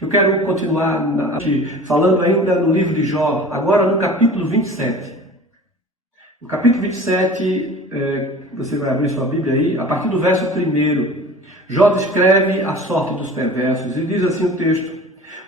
Eu quero continuar falando ainda no livro de Jó, agora no capítulo 27. No capítulo 27, você vai abrir sua Bíblia aí, a partir do verso 1. Jó descreve a sorte dos perversos e diz assim o texto: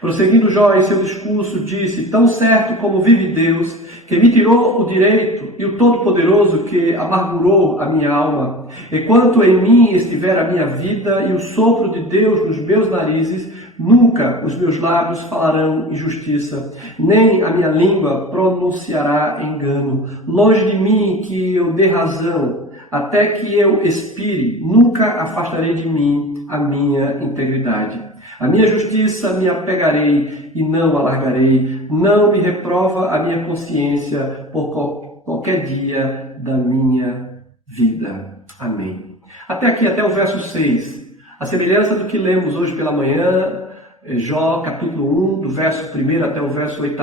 prosseguindo Jó em seu discurso, disse: tão certo como vive Deus, que me tirou o direito, e o Todo-Poderoso que amargurou a minha alma, enquanto em mim estiver a minha vida e o sopro de Deus nos meus narizes, nunca os meus lábios falarão injustiça, nem a minha língua pronunciará engano. Longe de mim que eu dê razão, até que eu expire, nunca afastarei de mim a minha integridade. A minha justiça me apegarei e não alargarei, não me reprova a minha consciência por qualquer dia da minha vida. Amém. Até aqui, até o verso 6. A semelhança do que lemos hoje pela manhã, Jó, capítulo 1, do verso 1 até o verso 8,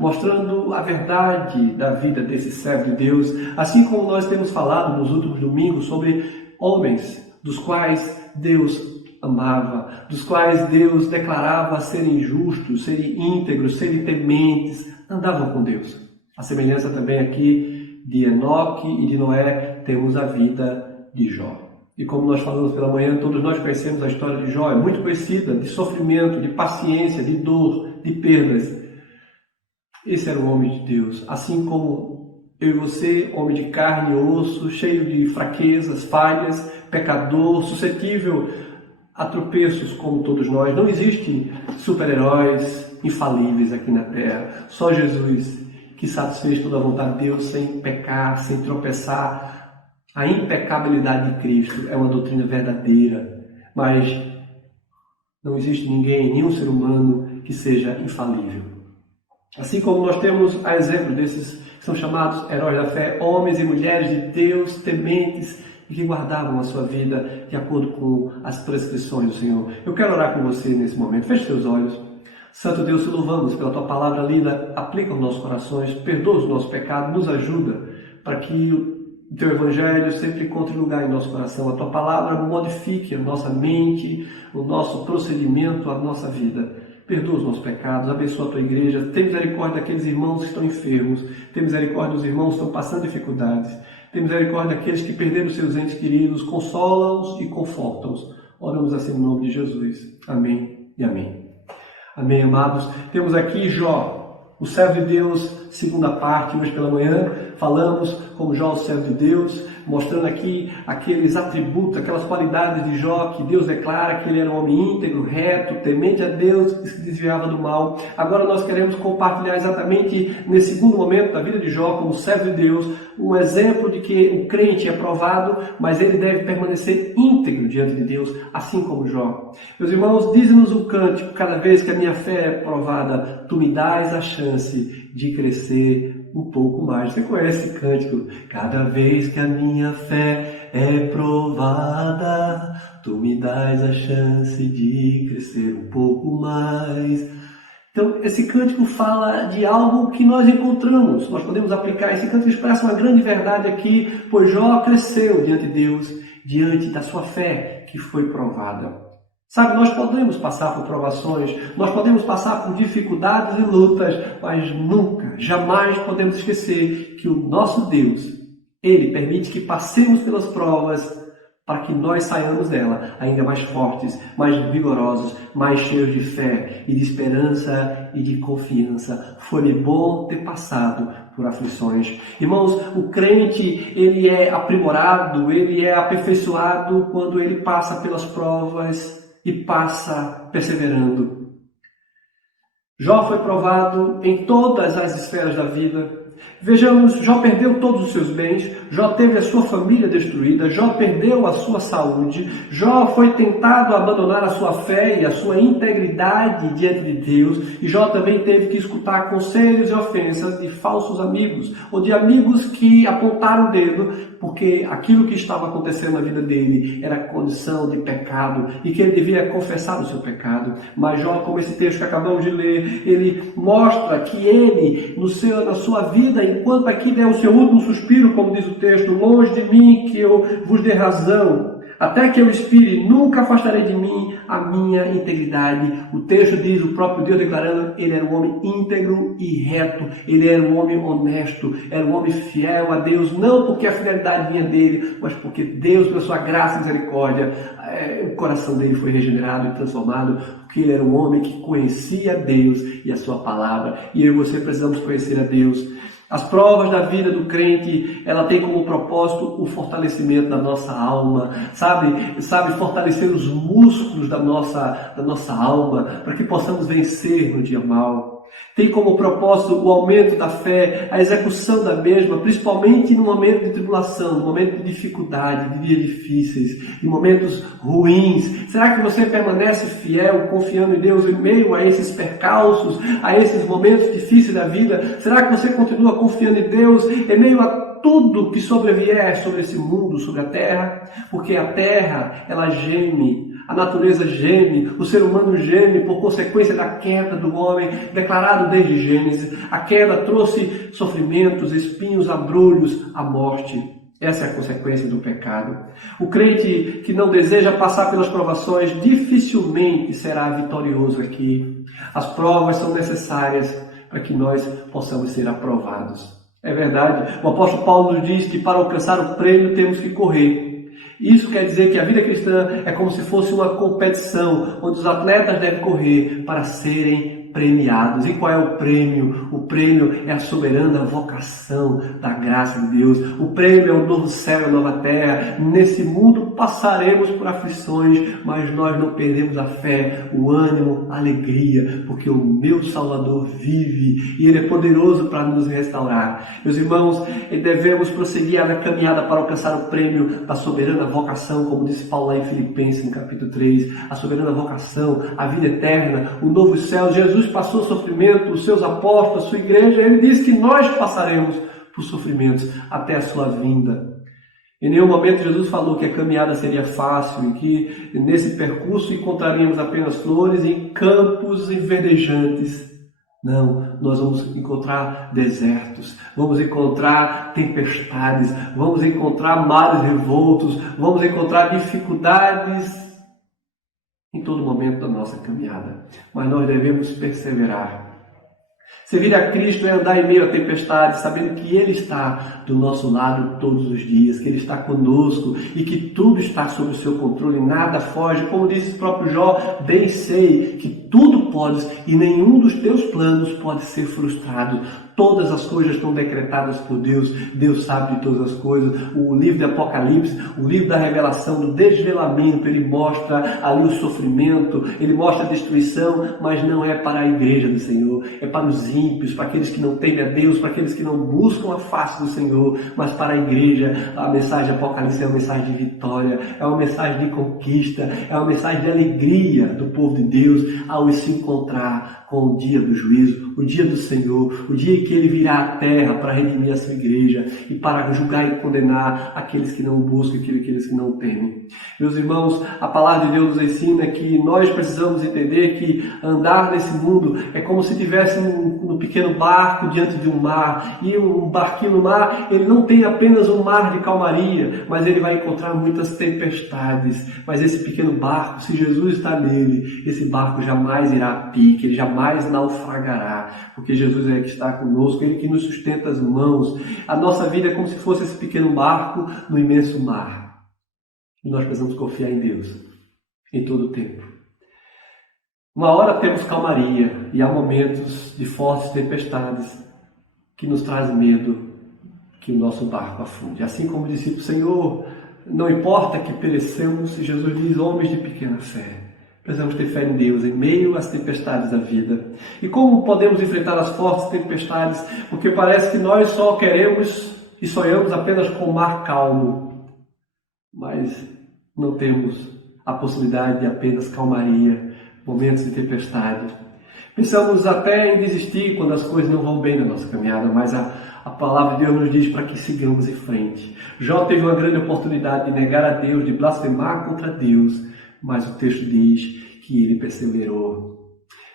mostrando a verdade da vida desse servo de Deus, assim como nós temos falado nos últimos domingos sobre homens dos quais Deus amava, dos quais Deus declarava serem justos, serem íntegros, serem tementes, andavam com Deus. A semelhança também aqui de Enoque e de Noé, temos a vida de Jó. E como nós falamos pela manhã, todos nós conhecemos a história de Jó, é muito conhecida, de sofrimento, de paciência, de dor, de perdas. Esse era um homem de Deus, assim como eu e você, homem de carne e osso, cheio de fraquezas, falhas, pecador, suscetível a tropeços como todos nós. Não existem super-heróis infalíveis aqui na Terra. Só Jesus, que satisfez toda a vontade de Deus sem pecar, sem tropeçar. A impecabilidade de Cristo é uma doutrina verdadeira, mas não existe ninguém, nenhum ser humano que seja infalível. Assim como nós temos a exemplo desses que são chamados heróis da fé, homens e mulheres de Deus, tementes, e que guardavam a sua vida de acordo com as prescrições do Senhor. Eu quero orar com você nesse momento. Feche seus olhos. Santo Deus, te louvamos pela tua palavra linda, aplica os nossos corações, perdoa os nossos pecados, nos ajuda para que o teu evangelho sempre encontre lugar em nosso coração. A tua palavra modifique a nossa mente, o nosso procedimento, a nossa vida. Perdoa os nossos pecados, abençoa a tua igreja, tem misericórdia daqueles irmãos que estão enfermos, tem misericórdia dos irmãos que estão passando dificuldades, tem misericórdia daqueles que perderam seus entes queridos, consola-os e conforta-os. Oramos assim no nome de Jesus. Amém e amém. Amém, amados. Temos aqui Jó, o servo de Deus, segunda parte, hoje pela manhã. Falamos como Jó, o servo de Deus, mostrando aqui aqueles atributos, aquelas qualidades de Jó, que Deus declara que ele era um homem íntegro, reto, temente a Deus e se desviava do mal. Agora nós queremos compartilhar exatamente nesse segundo momento da vida de Jó, como servo de Deus, um exemplo de que o crente é provado, mas ele deve permanecer íntegro diante de Deus, assim como Jó. Meus irmãos, diz-nos o cântico: cada vez que a minha fé é provada, tu me dás a chance de crescer um pouco mais. Você conhece esse cântico? Cada vez que a minha fé é provada, tu me dás a chance de crescer um pouco mais. Então, esse cântico fala de algo que nós encontramos. Nós podemos aplicar. Esse cântico expressa uma grande verdade aqui, pois Jó cresceu diante de Deus, diante da sua fé que foi provada. Sabe, nós podemos passar por provações, nós podemos passar por dificuldades e lutas, mas nunca, jamais podemos esquecer que o nosso Deus, Ele permite que passemos pelas provas para que nós saiamos dela ainda mais fortes, mais vigorosos, mais cheios de fé e de esperança e de confiança. Foi-me bom ter passado por aflições. Irmãos, o crente, ele é aprimorado, ele é aperfeiçoado quando ele passa pelas provas e passa perseverando. Jó foi provado em todas as esferas da vida. Vejamos, Jó perdeu todos os seus bens, Jó teve a sua família destruída, Jó perdeu a sua saúde, Jó foi tentado a abandonar a sua fé e a sua integridade diante de Deus, e Jó também teve que escutar conselhos e ofensas de falsos amigos, ou de amigos que apontaram o dedo, porque aquilo que estava acontecendo na vida dele era condição de pecado, e que ele devia confessar o seu pecado. Mas Jó, como esse texto que acabamos de ler, ele mostra que ele, na sua vida, enquanto aqui der o seu último suspiro, como diz o texto, longe de mim que eu vos dê razão, Até que eu expire, nunca afastarei de mim a minha integridade. O texto diz, o próprio Deus declarando, ele era um homem íntegro e reto, ele era um homem honesto, era um homem fiel a Deus, não porque a fidelidade vinha dele, mas porque Deus, pela sua graça e misericórdia, o coração dele foi regenerado e transformado, porque ele era um homem que conhecia Deus e a sua palavra. E eu e você precisamos conhecer a Deus. As provas da vida do crente, ela tem como propósito o fortalecimento da nossa alma, sabe fortalecer os músculos da nossa alma, para que possamos vencer no dia mau. Tem como propósito o aumento da fé, a execução da mesma, principalmente no momento de tribulação, no momento de dificuldade, de dias difíceis, de momentos ruins. Será que você permanece fiel, confiando em Deus em meio a esses percalços, a esses momentos difíceis da vida? Será que você continua confiando em Deus em meio a tudo que sobrevier sobre esse mundo, sobre a terra? Porque a terra, ela geme. A natureza geme, o ser humano geme por consequência da queda do homem, declarado desde Gênesis. A queda trouxe sofrimentos, espinhos, abrolhos, a morte. Essa é a consequência do pecado. O crente que não deseja passar pelas provações dificilmente será vitorioso aqui. As provas são necessárias para que nós possamos ser aprovados. É verdade. O apóstolo Paulo nos diz que para alcançar o prêmio temos que correr. Isso quer dizer que a vida cristã é como se fosse uma competição, onde os atletas devem correr para serem premiados. E qual é o prêmio? O prêmio é a soberana vocação da graça de Deus. O prêmio é o novo céu e a nova terra. Nesse mundo passaremos por aflições, mas nós não perdemos a fé, o ânimo, a alegria, porque o meu Salvador vive e Ele é poderoso para nos restaurar. Meus irmãos, devemos prosseguir na caminhada para alcançar o prêmio da soberana vocação, como disse Paulo lá em Filipenses, no capítulo 3, a soberana vocação, a vida eterna, o novo céu. Jesus passou sofrimento, os seus apóstolos, a sua igreja, ele disse que nós passaremos por sofrimentos até a sua vinda. Em nenhum momento Jesus falou que a caminhada seria fácil e que nesse percurso encontraríamos apenas flores e campos verdejantes. Não, nós vamos encontrar desertos, vamos encontrar tempestades, vamos encontrar mares revoltos, vamos encontrar dificuldades em todo momento da nossa caminhada. Mas nós devemos perseverar. Servir a Cristo é andar em meio a tempestades, sabendo que Ele está do nosso lado todos os dias, que Ele está conosco e que tudo está sob o seu controle, nada foge. Como disse o próprio Jó, bem sei que tudo podes e nenhum dos teus planos pode ser frustrado. Todas as coisas estão decretadas por Deus. Deus sabe de todas as coisas. O livro de Apocalipse, o livro da revelação, do desvelamento, ele mostra ali o sofrimento, ele mostra a destruição, mas não é para a igreja do Senhor, é para os ímpios, para aqueles que não temem a Deus, para aqueles que não buscam a face do Senhor. Mas para a igreja, a mensagem de Apocalipse é uma mensagem de vitória, é uma mensagem de conquista, é uma mensagem de alegria do povo de Deus ao se encontrar com o dia do juízo, o dia do Senhor, o dia em que Ele virá à terra para redimir a sua igreja e para julgar e condenar aqueles que não o buscam, aqueles que não o temem. Meus irmãos, a palavra de Deus nos ensina que nós precisamos entender que andar nesse mundo é como se tivesse um pequeno barco diante de um mar, e um barquinho no mar, ele não tem apenas um mar de calmaria, mas ele vai encontrar muitas tempestades. Mas esse pequeno barco, se Jesus está nele, esse barco jamais irá a pique, ele jamais naufragará, porque Jesus é que está conosco, Ele que nos sustenta as mãos. A nossa vida é como se fosse esse pequeno barco no imenso mar. E nós precisamos confiar em Deus em todo o tempo. Uma hora temos calmaria e há momentos de fortes tempestades que nos trazem medo que o nosso barco afunde. Assim como disse o Senhor, não importa que perecemos, Jesus diz, homens de pequena fé. Precisamos ter fé em Deus em meio às tempestades da vida. E como podemos enfrentar as fortes tempestades? Porque parece que nós só queremos e sonhamos apenas com o mar calmo. Mas não temos a possibilidade de apenas calmaria, momentos de tempestade. Pensamos até em desistir quando as coisas não vão bem na nossa caminhada, mas a palavra de Deus nos diz para que sigamos em frente. Jó teve uma grande oportunidade de negar a Deus, de blasfemar contra Deus, mas o texto diz que ele perseverou.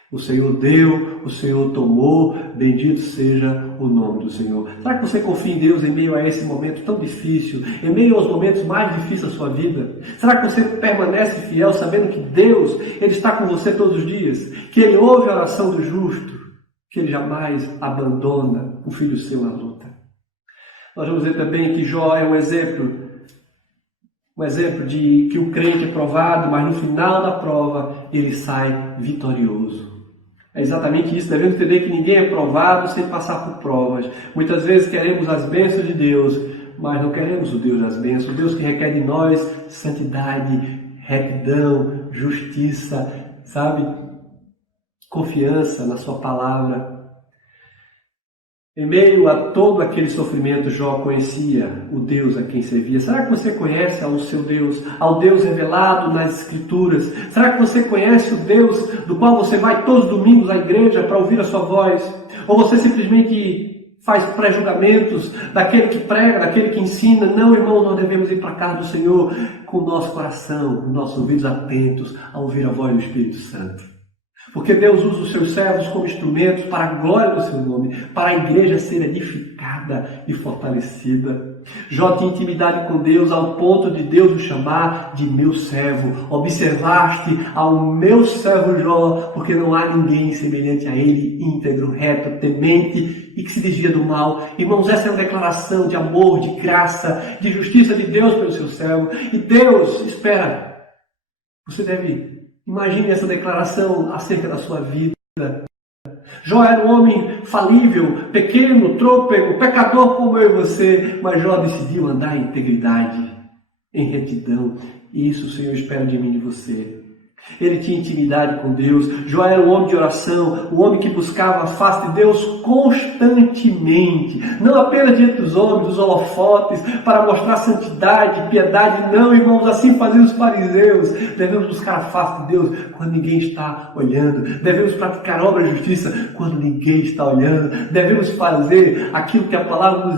O Senhor deu, o Senhor tomou, bendito seja o nome do Senhor. Será que você confia em Deus em meio a esse momento tão difícil, em meio aos momentos mais difíceis da sua vida? Será que você permanece fiel sabendo que Deus, Ele está com você todos os dias, que Ele ouve a oração do justo, que Ele jamais abandona o filho seu na luta? Nós vamos ver também que Jó é um exemplo de que o crente é provado, mas no final da prova ele sai vitorioso. É exatamente isso, devemos entender que ninguém é provado sem passar por provas. Muitas vezes queremos as bênçãos de Deus, mas não queremos o Deus das bênçãos, o Deus que requer de nós santidade, retidão, justiça, sabe? Confiança na sua palavra. Em meio a todo aquele sofrimento, Jó conhecia o Deus a quem servia. Será que você conhece ao seu Deus, ao Deus revelado nas Escrituras? Será que você conhece o Deus do qual você vai todos os domingos à igreja para ouvir a sua voz? Ou você simplesmente faz pré-julgamentos daquele que prega, daquele que ensina? Não, irmão, nós devemos ir para a casa do Senhor com o nosso coração, com nossos ouvidos atentos a ouvir a voz do Espírito Santo. Porque Deus usa os seus servos como instrumentos para a glória do seu nome, para a igreja ser edificada e fortalecida. Jó tinha intimidade com Deus ao ponto de Deus o chamar de meu servo. Observaste ao meu servo Jó, porque não há ninguém semelhante a ele, íntegro, reto, temente e que se desvia do mal. Irmãos, essa é uma declaração de amor, de graça, de justiça de Deus pelo seu servo. E Deus espera. Imagine essa declaração acerca da sua vida. Jó era um homem falível, pequeno, trôpego, pecador como eu e você, mas Jó decidiu andar em integridade, em retidão. E isso o Senhor espera de mim e de você. Ele tinha intimidade com Deus. Jó era um homem de oração, um homem que buscava a face de Deus constantemente. Não apenas diante dos homens, dos holofotes, para mostrar santidade, piedade. Não, irmãos, assim faziam os fariseus. Devemos buscar a face de Deus quando ninguém está olhando. Devemos praticar obra de justiça quando ninguém está olhando. Devemos fazer aquilo que a palavra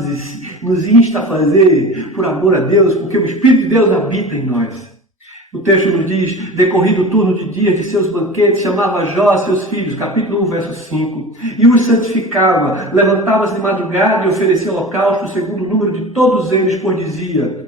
nos insta a fazer por amor a Deus, porque o Espírito de Deus habita em nós. O texto nos diz, decorrido o turno de dias de seus banquetes, chamava Jó a seus filhos, capítulo 1, verso 5, e os santificava, levantava-se de madrugada e oferecia holocausto segundo o número de todos eles, pois dizia,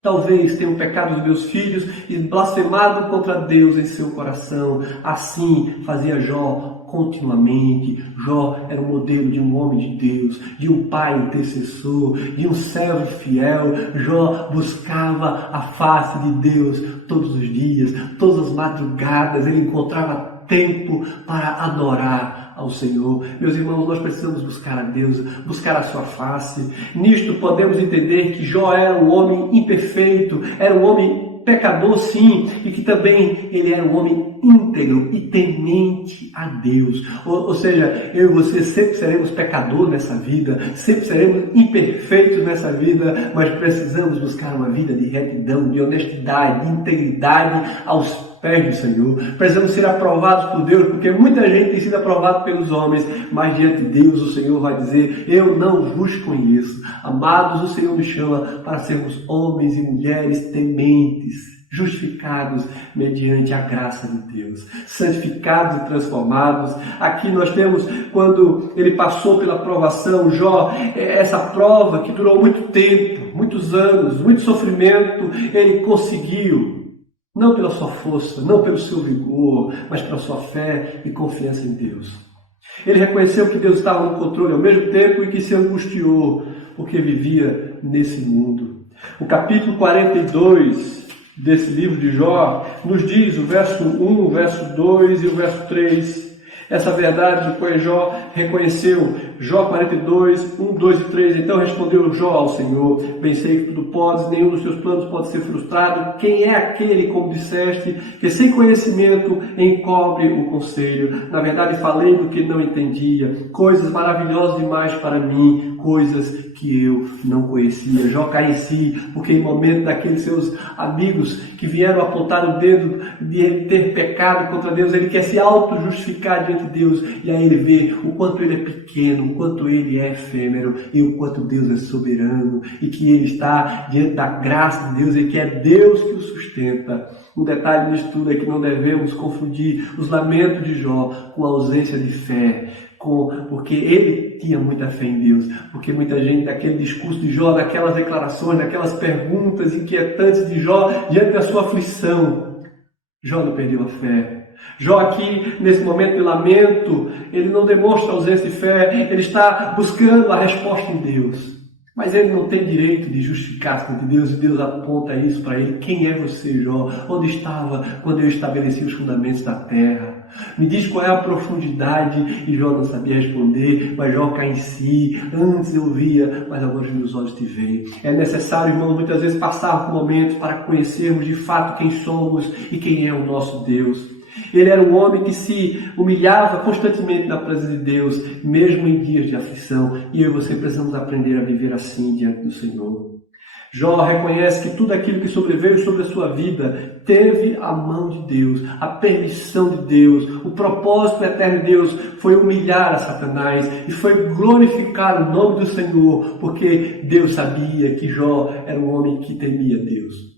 talvez tenham pecado os meus filhos e blasfemado contra Deus em seu coração. Assim fazia Jó continuamente. Jó era o modelo de um homem de Deus, de um pai intercessor, de um servo fiel. Jó buscava a face de Deus todos os dias, todas as madrugadas. Ele encontrava tempo para adorar ao Senhor. Meus irmãos, nós precisamos buscar a Deus, buscar a sua face. Nisto podemos entender que Jó era um homem imperfeito, era um homem pecador, sim, e que também ele era um homem íntegro e temente a Deus. Ou seja, eu e você sempre seremos pecadores nessa vida, sempre seremos imperfeitos nessa vida, mas precisamos buscar uma vida de retidão, de honestidade, de integridade aos pés do Senhor. Precisamos ser aprovados por Deus, porque muita gente tem sido aprovado pelos homens, mas diante de Deus o Senhor vai dizer, eu não vos conheço. Amados, o Senhor nos chama para sermos homens e mulheres tementes, justificados mediante a graça de Deus, santificados e transformados. Aqui nós temos, quando ele passou pela provação, Jó, essa prova que durou muito tempo, muitos anos, muito sofrimento, ele conseguiu, não pela sua força, não pelo seu vigor, mas pela sua fé e confiança em Deus. Ele reconheceu que Deus estava no controle ao mesmo tempo e que se angustiou, porque vivia nesse mundo. O capítulo 42 desse livro de Jó nos diz, o verso 1, o verso 2 e o verso 3, essa verdade depois Jó reconheceu. Jó 42, 1, 2 e 3. Então respondeu Jó ao Senhor, bem sei que tudo podes, nenhum dos teus planos pode ser frustrado. Quem é aquele, como disseste, que sem conhecimento encobre o conselho? Na verdade falei do que não entendia, coisas maravilhosas demais para mim, coisas que eu não conhecia. Jó cai em si, porque em momento daqueles seus amigos que vieram apontar o dedo de ele ter pecado contra Deus, ele quer se auto-justificar diante de Deus, e aí ele vê o quanto ele é pequeno, o quanto ele é efêmero, e o quanto Deus é soberano, e que ele está diante da graça de Deus, e que é Deus que o sustenta. Um detalhe disso tudo é que não devemos confundir os lamentos de Jó com a ausência de fé, porque ele tinha muita fé em Deus, porque muita gente, daquele discurso de Jó, daquelas declarações, daquelas perguntas inquietantes de Jó, diante da sua aflição, Jó não perdeu a fé. Jó aqui, nesse momento de lamento, ele não demonstra ausência de fé, ele está buscando a resposta em Deus. Mas ele não tem direito de justificar-se diante de Deus, e Deus aponta isso para ele. Quem é você, Jó? Onde estava quando eu estabeleci os fundamentos da terra? Me diz qual é a profundidade. E Jó não sabia responder, mas Jó cai em si. Antes eu via, mas agora os meus olhos te veem. É necessário, irmão, muitas vezes passar por momentos para conhecermos de fato quem somos e quem é o nosso Deus. Ele era um homem que se humilhava constantemente na presença de Deus, mesmo em dias de aflição. E eu e você precisamos aprender a viver assim diante do Senhor. Jó reconhece que tudo aquilo que sobreveio sobre a sua vida teve a mão de Deus, a permissão de Deus. O propósito eterno de Deus foi humilhar a Satanás e foi glorificar o nome do Senhor, porque Deus sabia que Jó era um homem que temia Deus.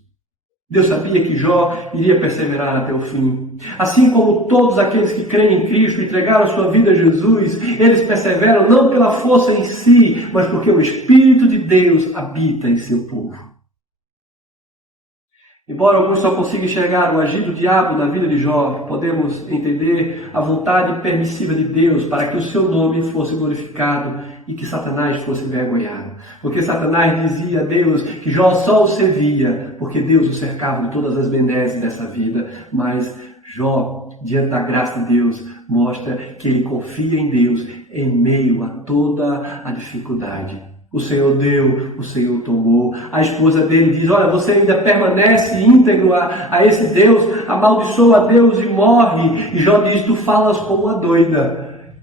Deus sabia que Jó iria perseverar até o fim. Assim como todos aqueles que creem em Cristo e entregaram a sua vida a Jesus, eles perseveram não pela força em si, mas porque o Espírito de Deus habita em seu povo. Embora alguns só consigam enxergar o agir do diabo na vida de Jó, podemos entender a vontade permissiva de Deus para que o seu nome fosse glorificado e que Satanás fosse envergonhado. Porque Satanás dizia a Deus que Jó só o servia porque Deus o cercava de todas as benesses dessa vida. Mas Jó, diante da graça de Deus, mostra que ele confia em Deus em meio a toda a dificuldade. O Senhor deu, o Senhor tomou. A esposa dele diz, olha, você ainda permanece íntegro a esse Deus, amaldiçoa a Deus e morre. E Jó diz, tu falas como uma doida.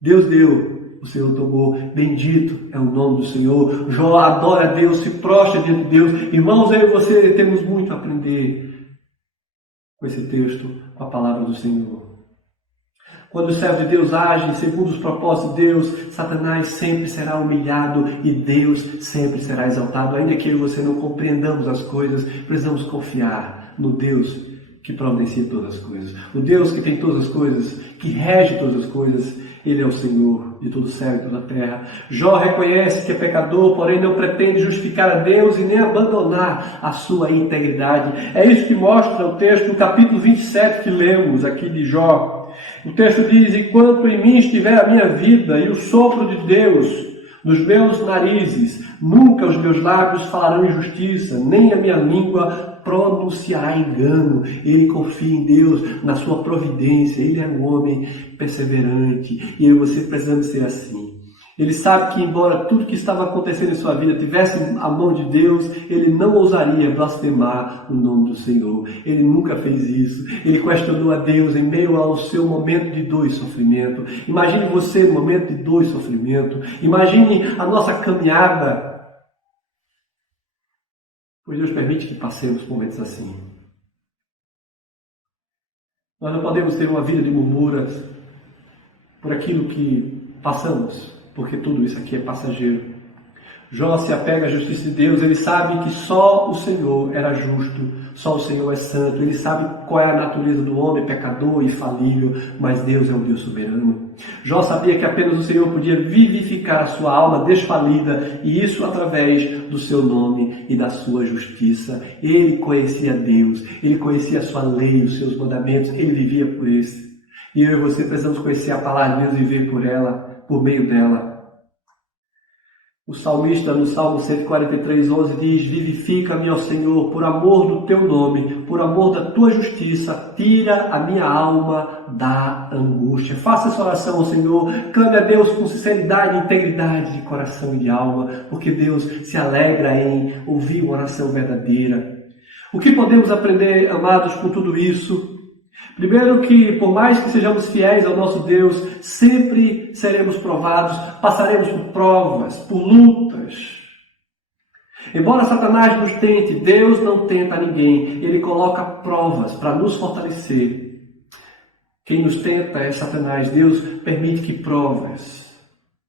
Deus deu, o Senhor tomou. Bendito é o nome do Senhor. Jó adora a Deus, se prostra diante de Deus. Irmãos, eu e você temos muito a aprender com esse texto, com a palavra do Senhor. Quando os servos de Deus agem segundo os propósitos de Deus, Satanás sempre será humilhado e Deus sempre será exaltado. Ainda que eu e você não compreendamos as coisas, precisamos confiar no Deus que providencia todas as coisas. O Deus que tem todas as coisas, que rege todas as coisas, Ele é o Senhor de todo o céu e toda a terra. Jó reconhece que é pecador, porém não pretende justificar a Deus e nem abandonar a sua integridade. É isso que mostra o texto do capítulo 27 que lemos aqui de Jó. O texto diz, enquanto em mim estiver a minha vida e o sopro de Deus nos meus narizes, nunca os meus lábios falarão injustiça, nem a minha língua pronunciará engano. Ele confia em Deus, na sua providência. Ele é um homem perseverante e eu e você precisamos ser assim. Ele sabe que, embora tudo que estava acontecendo em sua vida tivesse a mão de Deus, ele não ousaria blasfemar o nome do Senhor. Ele nunca fez isso. Ele questionou a Deus em meio ao seu momento de dor e sofrimento. Imagine você no momento de dor e sofrimento. Imagine a nossa caminhada. Pois Deus permite que passemos por momentos assim. Nós não podemos ter uma vida de murmuras por aquilo que passamos, porque tudo isso aqui é passageiro. Jó se apega à justiça de Deus, ele sabe que só o Senhor era justo, só o Senhor é santo, ele sabe qual é a natureza do homem, pecador e falível, mas Deus é um Deus soberano. Jó sabia que apenas o Senhor podia vivificar a sua alma desfalida, e isso através do seu nome e da sua justiça. Ele conhecia Deus, ele conhecia a sua lei, os seus mandamentos, ele vivia por isso. E eu e você precisamos conhecer a palavra de Deus e viver por ela, por meio dela. O salmista no Salmo 143:11 diz, vivifica-me, ó Senhor, por amor do teu nome, por amor da tua justiça, tira a minha alma da angústia. Faça essa oração ao Senhor, clame a Deus com sinceridade e integridade de coração e de alma, porque Deus se alegra em ouvir uma oração verdadeira. O que podemos aprender, amados, com tudo isso? Primeiro que, por mais que sejamos fiéis ao nosso Deus, sempre seremos provados, passaremos por provas, por lutas. Embora Satanás nos tente, Deus não tenta ninguém. Ele coloca provas para nos fortalecer. Quem nos tenta é Satanás. Deus permite que provas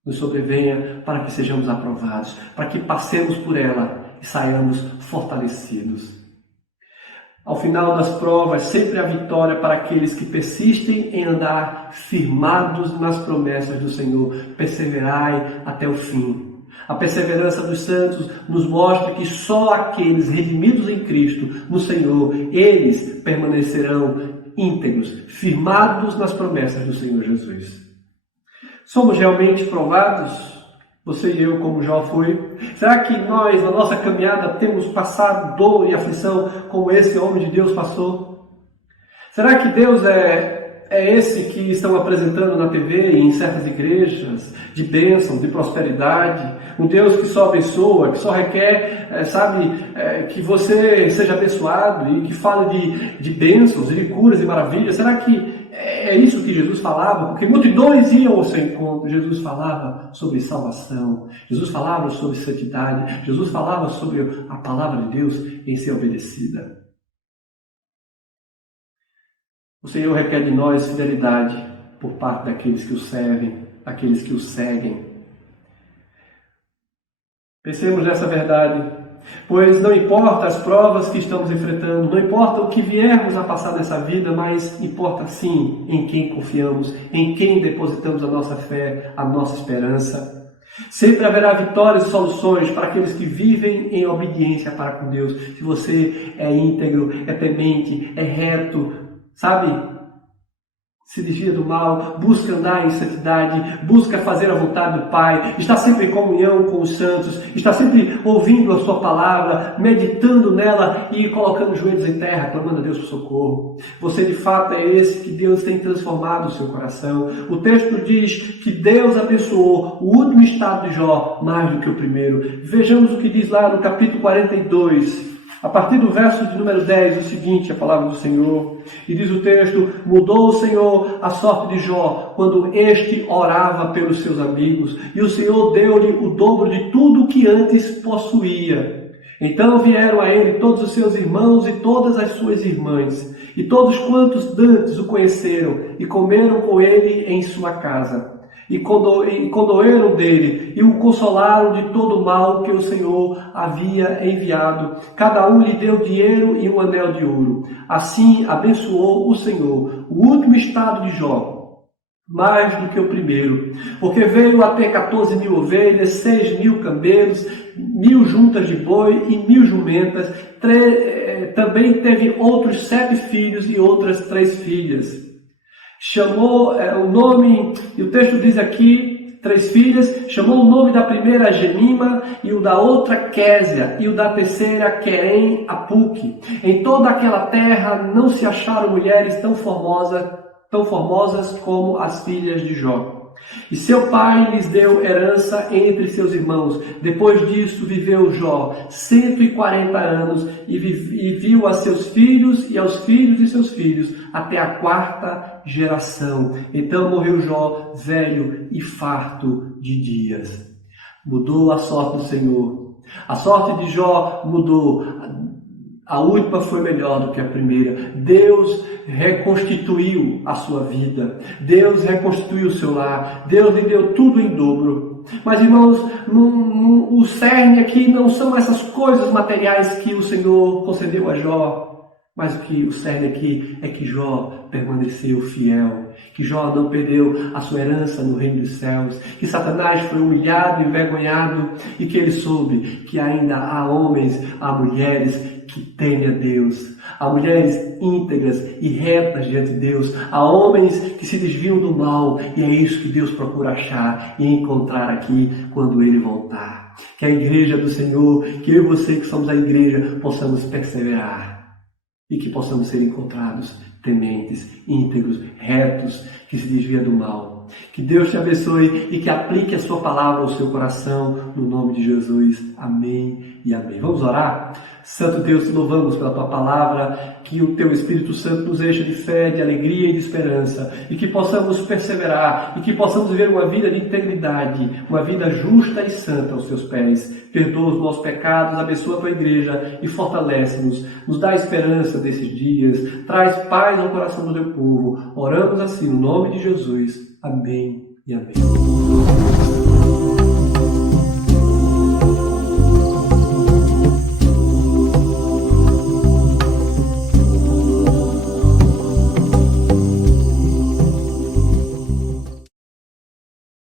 nos sobrevenham para que sejamos aprovados, para que passemos por ela e saiamos fortalecidos. Ao final das provas, sempre há vitória para aqueles que persistem em andar firmados nas promessas do Senhor. Perseverai até o fim. A perseverança dos santos nos mostra que só aqueles redimidos em Cristo, no Senhor, eles permanecerão íntegros, firmados nas promessas do Senhor Jesus. Somos realmente provados? Você e eu, como Jó foi? Será que nós, na nossa caminhada, temos passado dor e aflição como esse homem de Deus passou? Será que Deus é esse que estão apresentando na TV e em certas igrejas, de bênção, de prosperidade? Um Deus que só abençoa, que só requer, que você seja abençoado e que fale de bênçãos e de curas e maravilhas? Será que é isso que Jesus falava? Porque multidões iam ao seu encontro. Jesus falava sobre salvação. Jesus falava sobre santidade. Jesus falava sobre a palavra de Deus em ser obedecida. O Senhor requer de nós fidelidade por parte daqueles que o servem, daqueles que o seguem. Pensemos nessa verdade, pois não importa as provas que estamos enfrentando, não importa o que viermos a passar nessa vida, mas importa sim em quem confiamos, em quem depositamos a nossa fé, a nossa esperança. Sempre haverá vitórias e soluções para aqueles que vivem em obediência para com Deus. Se você é íntegro, é temente, é reto, sabe? Se desvia do mal, busca andar em santidade, busca fazer a vontade do Pai, está sempre em comunhão com os santos, está sempre ouvindo a sua palavra, meditando nela e colocando os joelhos em terra, clamando a Deus por socorro. Você de fato é esse que Deus tem transformado o seu coração. O texto diz que Deus abençoou o último estado de Jó mais do que o primeiro. Vejamos o que diz lá no capítulo 42. A partir do verso de número 10, o seguinte, a palavra do Senhor, e diz o texto: mudou o Senhor a sorte de Jó, quando este orava pelos seus amigos, e o Senhor deu-lhe o dobro de tudo o que antes possuía. Então vieram a ele todos os seus irmãos e todas as suas irmãs, e todos quantos dantes o conheceram, e comeram com ele em sua casa. E condoeram dele, e o consolaram de todo o mal que o Senhor havia enviado. Cada um lhe deu dinheiro e um anel de ouro. Assim abençoou o Senhor o último estado de Jó, mais do que o primeiro. Porque veio até 14.000 ovelhas, 6.000 camelos, 1.000 juntas de boi e 1.000 jumentas. Também teve outros 7 filhos e outras 3 filhas. Chamou o nome, e o texto diz aqui, 3 filhas, chamou o nome da primeira Gemima, e o da outra Késia, e o da terceira Querem Apuque. Em toda aquela terra não se acharam mulheres tão formosas como as filhas de Jó. E seu pai lhes deu herança entre seus irmãos. Depois disso viveu Jó 140 anos e viu a seus filhos e aos filhos de seus filhos até a 4ª geração. Então morreu Jó velho e farto de dias. Mudou a sorte do Senhor. A sorte de Jó mudou. A última foi melhor do que a primeira. Deus reconstituiu a sua vida. Deus reconstituiu o seu lar. Deus lhe deu tudo em dobro. Mas, irmãos, o cerne aqui não são essas coisas materiais que o Senhor concedeu a Jó. Mas o cerne aqui é que Jó permaneceu fiel. Que Jó não perdeu a sua herança no reino dos céus. Que Satanás foi humilhado e envergonhado. E que ele soube que ainda há homens, há mulheres que temem a Deus. Há mulheres íntegras e retas diante de Deus. Há homens que se desviam do mal. E é isso que Deus procura achar e encontrar aqui quando Ele voltar. Que a igreja do Senhor, que eu e você que somos a igreja, possamos perseverar. E que possamos ser encontrados tementes, íntegros, retos, que se desvia do mal. Que Deus te abençoe e que aplique a sua palavra ao seu coração, no nome de Jesus. Amém e amém. Vamos orar? Santo Deus, te louvamos pela tua palavra, que o teu Espírito Santo nos encha de fé, de alegria e de esperança, e que possamos perseverar, e que possamos viver uma vida de integridade, uma vida justa e santa aos teus pés. Perdoa os nossos pecados, abençoa a tua igreja e fortalece-nos, nos dá esperança desses dias, traz paz ao coração do teu povo. Oramos assim no nome de Jesus. Amém e amém.